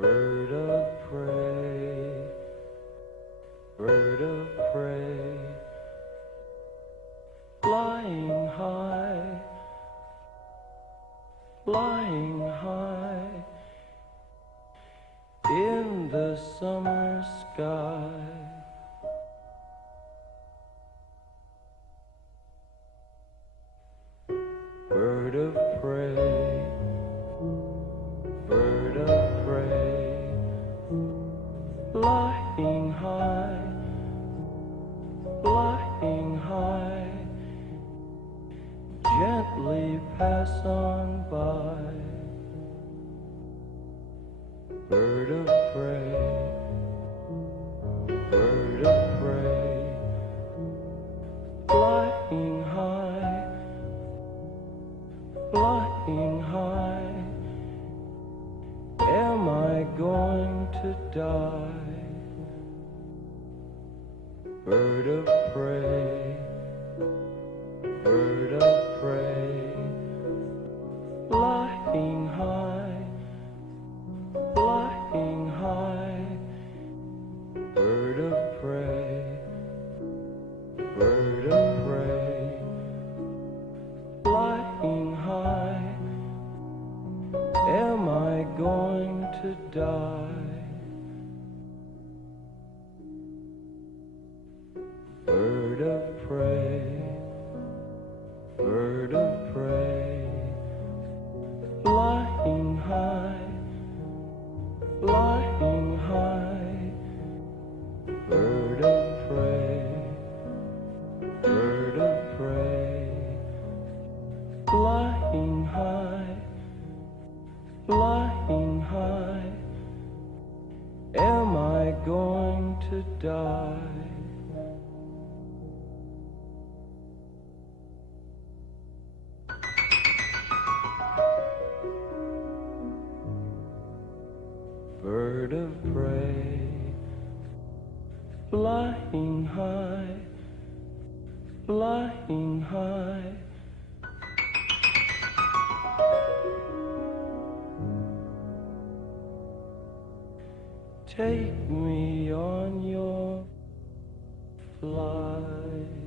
Bird of prey, bird of prey, flying high, flying high in the summer sky. Bird of prey, bird of prey, flying high, flying high, gently pass on by. Bird of prey, bird of prey, flying high, flying high, am I going to die? Bird of prey, bird of prey, flying high, flying high, bird of prey, bird of prey, flying high, am I going to die? Bird of prey, bird of prey, flying high, flying high, bird of prey, bird of prey, flying high, flying high, am I going to die? Bird of prey, flying high, flying high, take me on your flight.